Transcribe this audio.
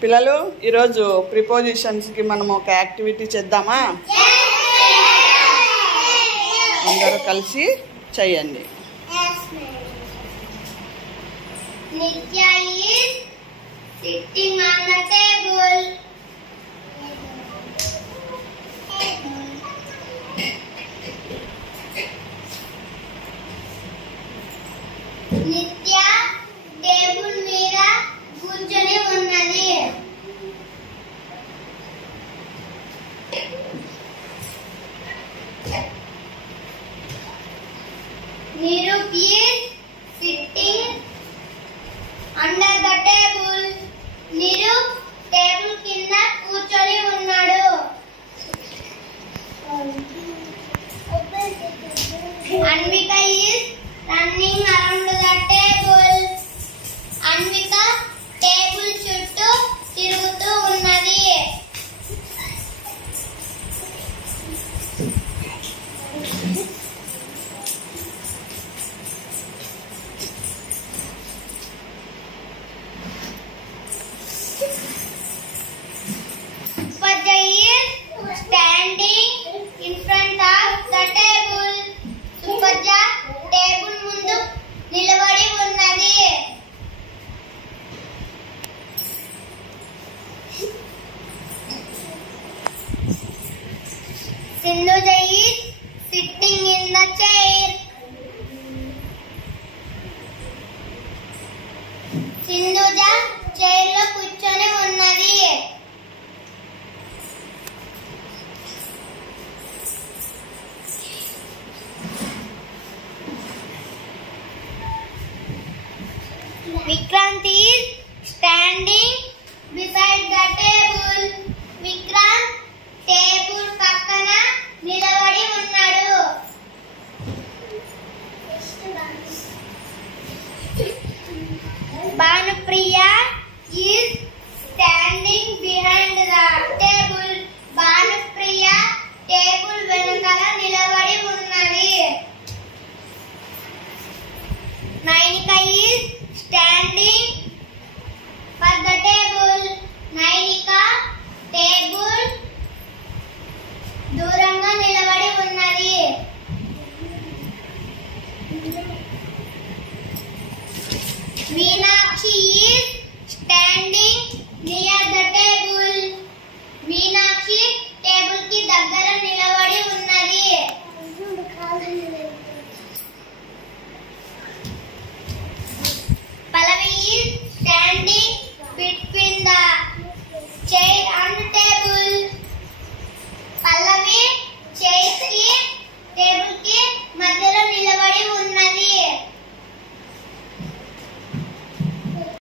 పిల్లలు ఈరోజు ప్రిపోజిషన్స్కి మనం ఒక యాక్టివిటీ చేద్దామా? అందరూ కలిసి చేయండి. Nitya is sitting on the table. Nitya table మీద కూర్చొని ఉన్నది. Nirup is sitting under the table. Nirup table కింద కూర్చొని ఉన్నాడు. Anvika is running around the table. Anvika table చుట్టూ తిరుగుతూ ఉన్నది. Supaja is standing in front of the table. Supaja table ముందు నిలబడి ఉన్నది. Sindhuja is sitting in the chair. Sindhuja chair లో కూర్చొని ఉన్నది. Vikrant is standing beside the table. Vikrant table పక్కన నిలబడి ఉన్నాడు. Bhanupriya is standing behind the table. Bhanupriya table వెనకాల నిలబడి ఉన్నది. Nainika is standing for the table. Nainika table దూరంగా నిలబడి ఉన్నది. Meenakshi is standing near the table. Meenakshi table కి దగ్గర నిలబడి ఉన్నది. Pallavi is standing between the chair and